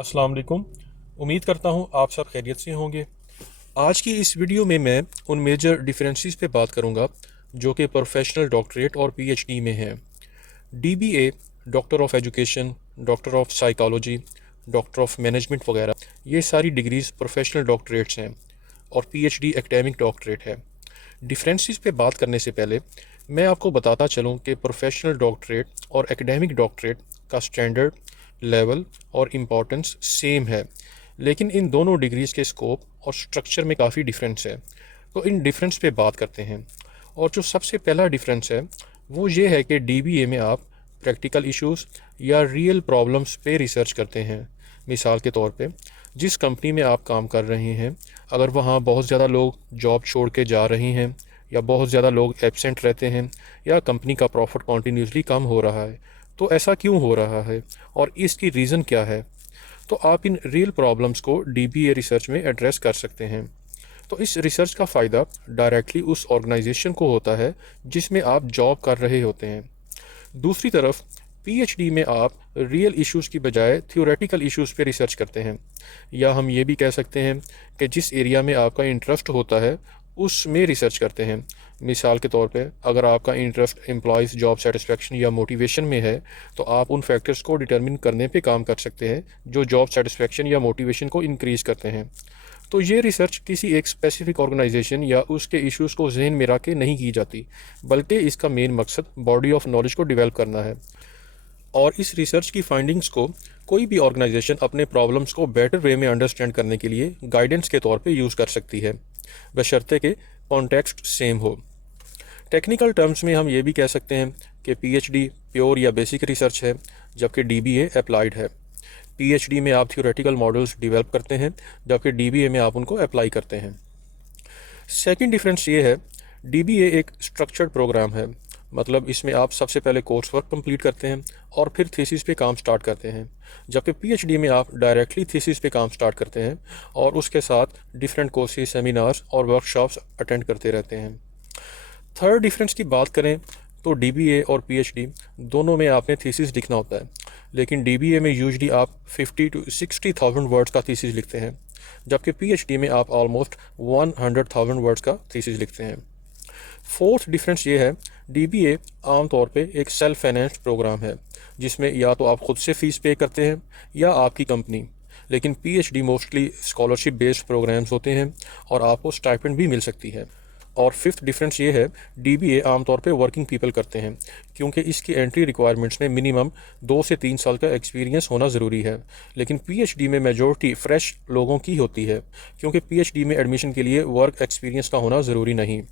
अस्सलाम वालेकुम। उम्मीद करता हूँ आप सब खैरियत से होंगे। आज की इस वीडियो में मैं उन मेजर डिफरेंसेस पे बात करूँगा जो कि प्रोफेशनल डॉक्टरेट और पीएचडी में हैं। DBA, doctor of education, doctor of psychology, doctor of management वगैरह, ये सारी डिग्रीज़ प्रोफेशनल डॉक्टरेट्स हैं और पीएचडी एकेडमिक डॉक्टरेट है। डिफरेंसेस पे बात करने से पहले मैं आपको बताता चलूँ कि प्रोफेशनल डॉक्टरेट और एकेडमिक डॉक्टरेट का स्टैंडर्ड, लेवल और इम्पोर्टेंस सेम है, लेकिन इन दोनों डिग्रीज़ के स्कोप और स्ट्रक्चर में काफ़ी डिफरेंस है। तो इन डिफरेंस पे बात करते हैं। और जो सबसे पहला डिफरेंस है वो ये है कि डीबीए में आप प्रैक्टिकल इश्यूज़ या रियल प्रॉब्लम्स पे रिसर्च करते हैं। मिसाल के तौर पे जिस कंपनी में आप काम कर रहे हैं, अगर वहाँ बहुत ज़्यादा लोग जॉब छोड़ के जा रहे हैं या बहुत ज़्यादा लोग एब्सेंट रहते हैं या कंपनी का प्रॉफिट कॉन्टीन्यूसली कम हो रहा है, तो ऐसा क्यों हो रहा है और इसकी रीज़न क्या है, तो आप इन रियल प्रॉब्लम्स को डीबीए रिसर्च में एड्रेस कर सकते हैं। तो इस रिसर्च का फ़ायदा डायरेक्टली उस ऑर्गेनाइजेशन को होता है जिसमें आप जॉब कर रहे होते हैं। दूसरी तरफ पीएचडी में आप रियल इश्यूज़ की बजाय थ्योरेटिकल इश्यूज़ पे रिसर्च करते हैं, या हम ये भी कह सकते हैं कि जिस एरिया में आपका इंटरेस्ट होता है उसमें रिसर्च करते हैं। मिसाल के तौर पे अगर आपका इंटरेस्ट एम्प्लॉयज़ जॉब सेटिस्फेक्शन या मोटिवेशन में है, तो आप उन फैक्टर्स को डिटरमिन करने पे काम कर सकते हैं जो जॉब सेटिस्फेक्शन या मोटिवेशन को इंक्रीज़ करते हैं। तो ये रिसर्च किसी एक स्पेसिफिक ऑर्गेनाइजेशन या उसके इश्यूज़ को जहन में रख के नहीं की जाती, बल्कि इसका मेन मकसद बॉडी ऑफ नॉलेज को डेवलप करना है। और इस रिसर्च की फाइंडिंग्स को कोई भी ऑर्गेनाइजेशन अपने प्रॉब्लम्स को बेटर वे में अंडरस्टैंड करने के लिए गाइडेंस के तौर पे यूज़ कर सकती है, बशर्ते कि कॉन्टेक्स्ट सेम हो। टेक्निकल टर्म्स में हम ये भी कह सकते हैं कि पीएचडी प्योर या बेसिक रिसर्च है, जबकि डीबीए अप्लाइड है। पीएचडी में आप थ्योरेटिकल मॉडल्स डेवलप करते हैं, जबकि डीबीए में आप उनको अप्लाई करते हैं। सेकंड डिफरेंस ये है, डीबीए एक स्ट्रक्चर्ड प्रोग्राम है, मतलब इसमें आप सबसे पहले कोर्स वर्क कंप्लीट करते हैं और फिर थीसिस पे काम स्टार्ट करते हैं, जबकि पीएचडी में आप डायरेक्टली थीसिस पे काम स्टार्ट करते हैं और उसके साथ डिफरेंट कोर्सेज, सेमिनार्स और वर्कशॉप्स अटेंड करते रहते हैं। थर्ड डिफरेंस की बात करें तो डीबीए और पीएचडी दोनों में आपने थीसिस लिखना होता है, लेकिन डीबीए में यूजली आप 50 to 60,000 वर्ड्स का थीसिस लिखते हैं, जबकि पीएचडी में आप ऑलमोस्ट 100,000 वर्ड्स का थीसिस लिखते हैं। फोर्थ डिफरेंस ये है, डीबीए आमतौर पे एक सेल्फ फाइनेंस्ड प्रोग्राम है जिसमें या तो आप खुद से फ़ीस पे करते हैं या आपकी कंपनी, लेकिन PhD mostly scholarship based programmes होते हैं और आपको स्टाइपेंड भी मिल सकती है। और फिफ्थ डिफरेंस ये है, डीबीए आमतौर पे वर्किंग पीपल करते हैं क्योंकि इसकी एंट्री रिक्वायरमेंट्स में मिनिमम 2 से 3 साल का एक्सपीरियंस होना ज़रूरी है, लेकिन पीएचडी में मेजॉरिटी फ्रेश लोगों की होती है क्योंकि पीएचडी में एडमिशन के लिए वर्क एक्सपीरियंस का होना ज़रूरी नहीं।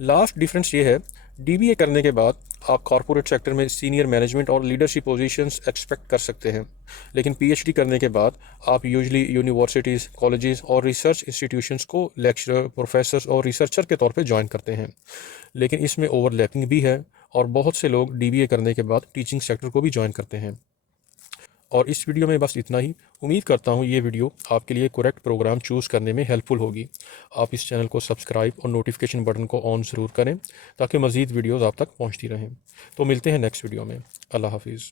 लास्ट डिफरेंस ये है, डीबीए करने के बाद आप कॉरपोरेट सेक्टर में सीनियर मैनेजमेंट और लीडरशिप पोजीशंस एक्सपेक्ट कर सकते हैं, लेकिन पीएचडी करने के बाद आप यूजली यूनिवर्सिटीज़, कॉलेजेस और रिसर्च इंस्टीट्यूशंस को लेक्चरर, प्रोफेसर और रिसर्चर के तौर पे ज्वाइन करते हैं, लेकिन इसमें ओवरलैपिंग भी है और बहुत से लोग डीबीए करने के बाद टीचिंग सेक्टर को भी ज्वाइन करते हैं। और इस वीडियो में बस इतना ही। उम्मीद करता हूँ ये वीडियो आपके लिए करेक्ट प्रोग्राम चूज़ करने में हेल्पफुल होगी। आप इस चैनल को सब्सक्राइब और नोटिफिकेशन बटन को ऑन ज़रूर करें ताकि मज़ीद वीडियोज़ आप तक पहुँचती रहें। तो मिलते हैं नेक्स्ट वीडियो में। अल्लाह हाफिज़।